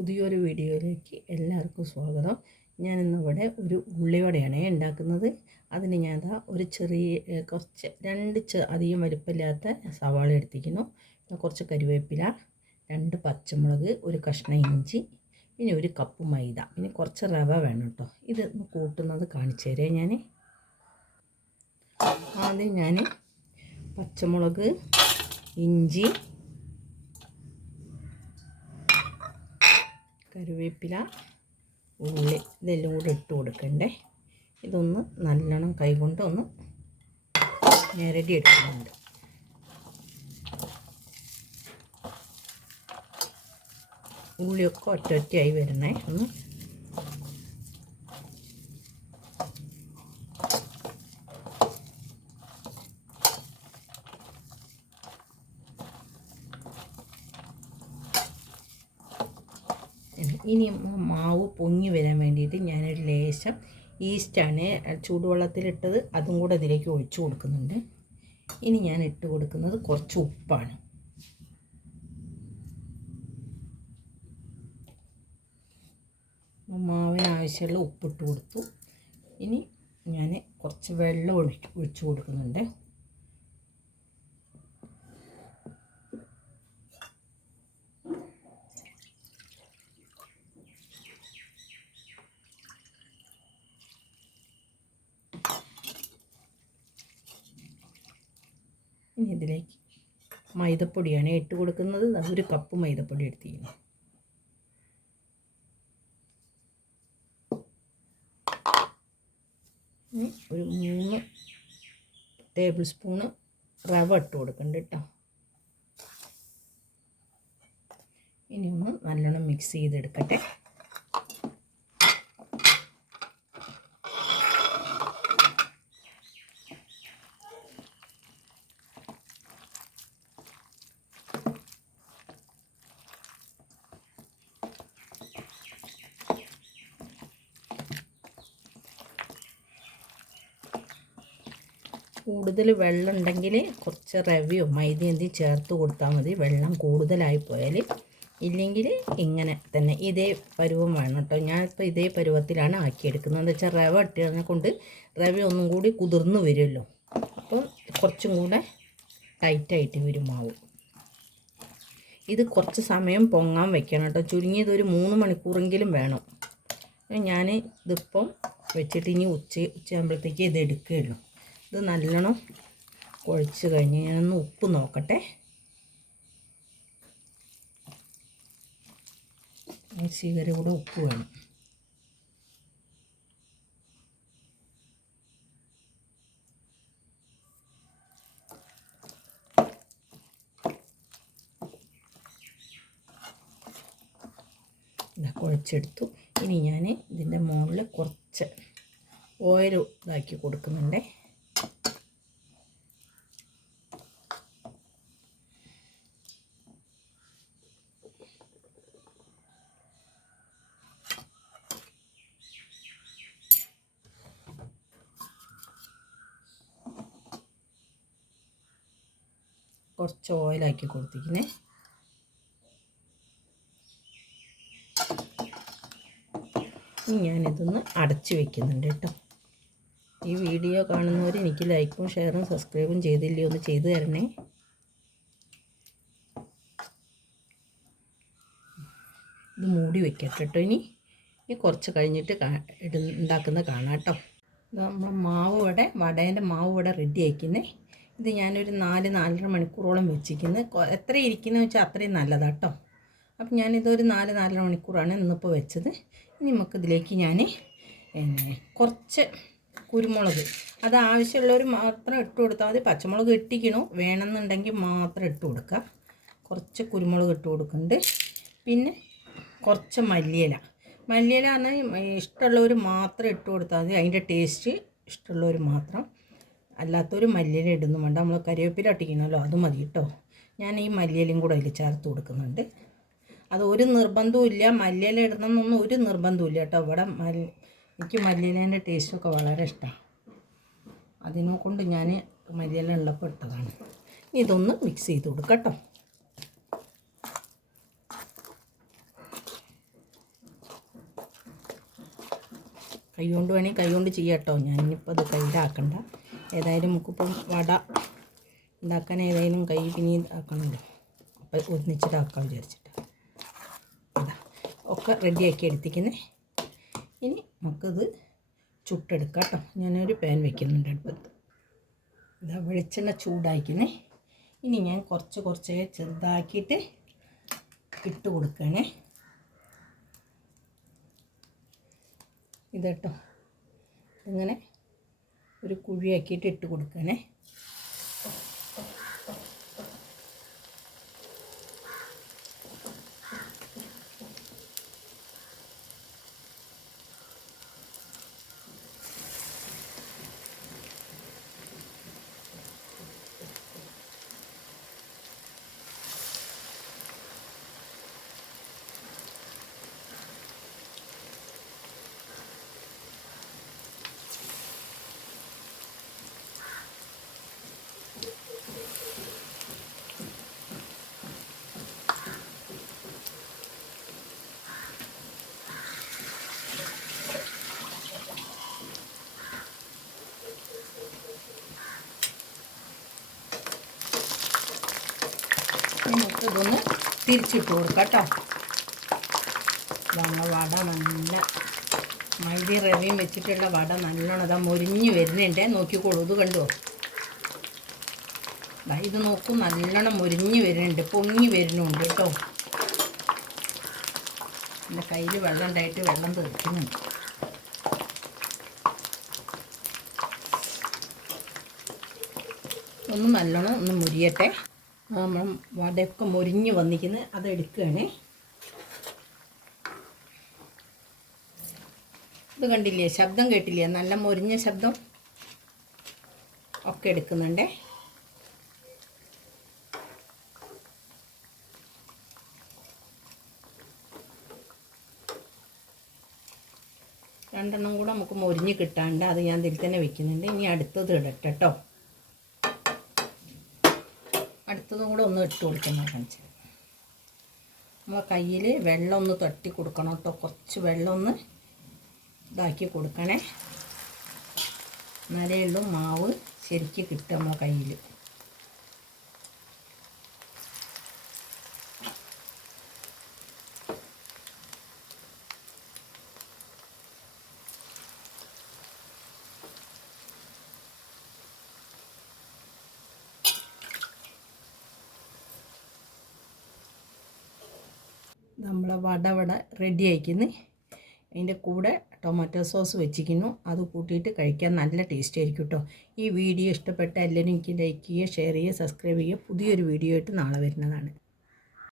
പുതിയൊരു വീഡിയോയിലേക്ക് എല്ലാവർക്കും സ്വാഗതം. ഞാൻ ഇന്നിവിടെ ഒരു ഉള്ളിവടയാണ് ഉണ്ടാക്കുന്നത്. അതിന് ഞാൻ ദാ ഒരു ചെറിയ കുറച്ച് രണ്ട് അധികം വലുപ്പമില്ലാത്ത സവാള എടുത്തിരിക്കുന്നു. കുറച്ച് കരിവേപ്പില രണ്ട് പച്ചമുളക് ഒരു കഷ്ണം ഇഞ്ചി പിന്നെ ഒരു കപ്പ് മൈദ പിന്നെ കുറച്ച് റവ വേണം കേട്ടോ. ഇത് കൂട്ടുന്നത് കാണിച്ചു തരാം ഞാൻ ആദ്യം ഞാൻ പച്ചമുളക് ഇഞ്ചി കറിവേപ്പില ഉള്ളി ഇതെല്ലാം കൂടെ ഇട്ട് കൊടുക്കണ്ടേ. ഇതൊന്ന് നല്ലോണം കൈകൊണ്ട് ഒന്ന് ഞെരടി എടുക്കുന്നുണ്ട്. ഉള്ളിയൊക്കെ ഒറ്റ ഒറ്റയായി വരണേ. ഒന്ന് ഇനി മാവ് പൊങ്ങി വരാൻ വേണ്ടിയിട്ട് ഞാനൊരു ലേശം ഈസ്റ്റാണ് ചൂടുവെള്ളത്തിലിട്ടത് അതും കൂടെ ഇതിലേക്ക് ഒഴിച്ചു കൊടുക്കുന്നുണ്ട്. ഇനി ഞാൻ ഇട്ട് കൊടുക്കുന്നത് കുറച്ച് ഉപ്പാണ്. മാവിന് ആവശ്യമുള്ള ഉപ്പിട്ട് കൊടുത്തു. ഇനി ഞാൻ കുറച്ച് വെള്ളം ഒഴിച്ച് ഒഴിച്ചു കൊടുക്കുന്നുണ്ട്. ഇനി ഇതിലേക്ക് മൈദപ്പൊടിയാണ് ഇട്ട് കൊടുക്കുന്നത്. ഒരു കപ്പ് മൈദപ്പൊടി എടുത്തിരിക്കുന്നു. ഇനി ഒരു മൂന്ന് ടേബിൾ സ്പൂണ് റവ ഇട്ട് കൊടുക്കുന്നുണ്ട് കേട്ടോ. ഇനി ഒന്ന് നല്ലോണം മിക്സ് ചെയ്തെടുക്കട്ടെ. കൂടുതൽ വെള്ളം ഉണ്ടെങ്കിൽ കുറച്ച് റവിയോ മൈദ എന്തി ചേർത്ത് കൊടുത്താൽ മതി. വെള്ളം കൂടുതലായി പോയാൽ ഇല്ലെങ്കിൽ ഇങ്ങനെ തന്നെ ഇതേ പരുവം വേണം കേട്ടോ. ഞാനിപ്പോൾ ഇതേ പരുവത്തിലാണ് ആക്കിയെടുക്കുന്നത്. എന്താ വെച്ചാൽ റവ ഇട്ടതിനെ കൊണ്ട് റവി ഒന്നും കൂടി കുതിർന്ന് വരുമല്ലോ. അപ്പം കുറച്ചും കൂടെ ടൈറ്റായിട്ട് വരും മാവ്. ഇത് കുറച്ച് സമയം പൊങ്ങാൻ വെക്കണം കേട്ടോ. ചുരുങ്ങിയത് ഒരു മൂന്ന് മണിക്കൂറെങ്കിലും വേണം. ഞാൻ ഇതിപ്പം വെച്ചിട്ട് ഇനി ഉച്ച ഉച്ചയാകുമ്പോഴത്തേക്ക് ഇത് എടുക്കുകയുള്ളൂ. ഇത് നല്ലോണം കുഴച്ച് കഴിഞ്ഞ് ഞാനൊന്ന് ഉപ്പ് നോക്കട്ടെ. ശീകര കൂടെ ഉപ്പ് വേണം. കുഴച്ചെടുത്തു. ഇനി ഞാൻ ഇതിന്റെ മുകളിൽ കുറച്ച് ഓയിൽ ഇതാക്കി കൊടുക്കുന്നുണ്ടേ. കുറച്ച് ഓയിലാക്കി കൊടുത്തിരിക്കുന്നേ. ഞാനിതൊന്ന് അടച്ച് വെക്കുന്നുണ്ട് കേട്ടോ. ഈ വീഡിയോ കാണുന്നവർ എനിക്ക് ലൈക്കും ഷെയറും സബ്സ്ക്രൈബും ചെയ്തില്ലയോ ഒന്ന് ചെയ്തു തരണേ. ഇത് മൂടി വെക്കട്ടെ കേട്ടോ ഇനി. ഇനി കുറച്ച് കഴിഞ്ഞിട്ട് കാ- ഇട ഉണ്ടാക്കുന്നത് കാണാം കേട്ടോ. നമ്മൾ മാവ് ഇവിടെ വടേന്റെ മാവ് ഇവിടെ റെഡി ആക്കുന്നേ ഇത് ഞാനൊരു നാല് നാലര മണിക്കൂറോളം വെച്ചിരിക്കുന്നത് എത്ര ഇരിക്കുന്നത് വെച്ചാൽ അത്രയും നല്ലതാണ് കേട്ടോ അപ്പം ഞാനിതൊരു നാല് നാലര മണിക്കൂറാണ് ഇന്നിപ്പോൾ വെച്ചത്. ഇനി നമുക്കിതിലേക്ക് ഞാൻ കുറച്ച് കുരുമുളക്. അത് ആവശ്യമുള്ളവർ മാത്രം ഇട്ട് കൊടുത്താൽ മതി. പച്ചമുളക് ഇട്ടിക്കണു വേണമെന്നുണ്ടെങ്കിൽ മാത്രം ഇട്ട് കൊടുക്കുക കുറച്ച് കുരുമുളക് ഇട്ട് കൊടുക്കുന്നുണ്ട്. പിന്നെ കുറച്ച് മല്ലിയില. മല്ലിയില പറഞ്ഞാൽ ഇഷ്ടമുള്ളവർ മാത്രം ഇട്ട് കൊടുത്താൽ മതി. അതിന്റെ ടേസ്റ്റ് ഇഷ്ടമുള്ളവർ മാത്രം. അല്ലാത്തൊരു മല്ലിയില ഇടുന്നും വേണ്ട. നമ്മൾ കരിവേപ്പില ഒട്ടിക്കണമല്ലോ അത് മതി കേട്ടോ. ഞാൻ ഈ മല്ലിയിലും കൂടെ അതിൽ ചേർത്ത് കൊടുക്കുന്നുണ്ട്. അത് ഒരു നിർബന്ധവും ഇല്ല. മല്ലിയില ഇടണമെന്നൊന്നും ഒരു നിർബന്ധവും ഇല്ല കേട്ടോ. ഇവിടെ മല്ലി എനിക്ക് മല്ലിയിലേന്റെ ടേസ്റ്റൊക്കെ വളരെ ഇഷ്ടമാണ് അതിനെ കൊണ്ട് ഞാൻ മല്ലിയില ഉള്ളപ്പോൾ ഇട്ടതാണ്. ഇതൊന്ന് മിക്സ് ചെയ്ത് കൊടുക്കട്ടോ കൈകൊണ്ട് വേണേൽ കൈകൊണ്ട് ചെയ്യാം കേട്ടോ. ഞാനിപ്പോൾ അത് കയ്യിലാക്കണ്ട ഏതായാലും നമുക്കിപ്പം വട ഉണ്ടാക്കാൻ ഏതായാലും കൈ പിന്നെ ആക്കണമല്ലോ. അപ്പോൾ ഒന്നിച്ചിട്ടാക്കാം വിചാരിച്ചിട്ട്. അതാ ഒക്കെ റെഡിയാക്കി എടുത്തിരിക്കുന്നത് ഇനി നമുക്കിത് ചുട്ടെടുക്കാം കേട്ടോ. ഞാനൊരു പാൻ വെക്കുന്നുണ്ട് അടുപ്പത്ത്. ഇതാ വെളിച്ചെണ്ണ ചൂടാക്കിക്കുന്നേ ഇനി ഞാൻ കുറച്ച് കുറച്ച് ചെറുതാക്കിയിട്ട് ഇട്ട് കൊടുക്കണേ. ഇതട്ടോ. ഇങ്ങനെ ഒരു കുഴിയാക്കിയിട്ട് ഇട്ട് കൊടുക്കണേ നമുക്ക് ഇതൊന്ന് തിരിച്ചിട്ട് കൊടുക്കാം കേട്ടോ. ഇതാണ് വട നല്ല മൈദി റവിയും വെച്ചിട്ടുള്ള വട നല്ലോണം ഇതാ മുരിഞ്ഞ് വരുന്നുണ്ടേ. നോക്കിക്കോളൂ ഇത് കണ്ടോ? ദാ ഇത് നോക്കൂ നല്ലോണം മുരിഞ്ഞ് വരുന്നുണ്ട് പൊങ്ങി വരുന്നുണ്ട് കേട്ടോ. എന്റെ കയ്യിൽ വെള്ളം ഉണ്ടായിട്ട് വെള്ളം തെറിക്കുന്നുണ്ട് ഒന്ന് നല്ലോണം ഒന്ന് മുരിയട്ടെ. നമ്മൾ വടയൊക്കെ മുരിഞ്ഞ് വന്നിരിക്കുന്നത് അത് എടുക്കുകയാണേ. ഇത് കണ്ടില്ലേ? ശബ്ദം കേട്ടില്ലേ? നല്ല മുരിഞ്ഞ ശബ്ദം ഒക്കെ എടുക്കുന്നുണ്ടേ. രണ്ടെണ്ണം കൂടെ നമുക്ക് മുരിഞ്ഞ് കിട്ടാണ്ട് അത് ഞാൻ ഇതിൽ തന്നെ വെക്കുന്നുണ്ട്. ഇനി അടുത്തത് ഇടട്ടെ കേട്ടോ. അടുത്തതും കൂടെ ഒന്ന് ഇട്ട് കൊടുക്കുന്ന കാണിച്ചത്. നമ്മളെ കയ്യിൽ വെള്ളം ഒന്ന് തട്ടി കൊടുക്കണം കേട്ടോ. കുറച്ച് വെള്ളം ഒന്ന് ഇതാക്കി കൊടുക്കണേ. എന്നാലേ മാവ് ശരിക്ക് കിട്ടുക നമ്മളെ കയ്യിൽ. നമ്മളെ വട വട റെഡി ആയിക്കുന്നു. അതിന്റെ കൂടെ ടൊമാറ്റോ സോസ് വെച്ചിരിക്കുന്നു അത് കൂട്ടിയിട്ട് കഴിക്കാൻ നല്ല ടേസ്റ്റ് ആയിരിക്കും കേട്ടോ ഈ വീഡിയോ ഇഷ്ടപ്പെട്ട എല്ലാവരും എനിക്ക് ലൈക്ക് ചെയ്യുക ഷെയർ ചെയ്യുക സബ്സ്ക്രൈബ് ചെയ്യുക. പുതിയൊരു വീഡിയോ ആയിട്ട് നാളെ വരുന്നതാണ്.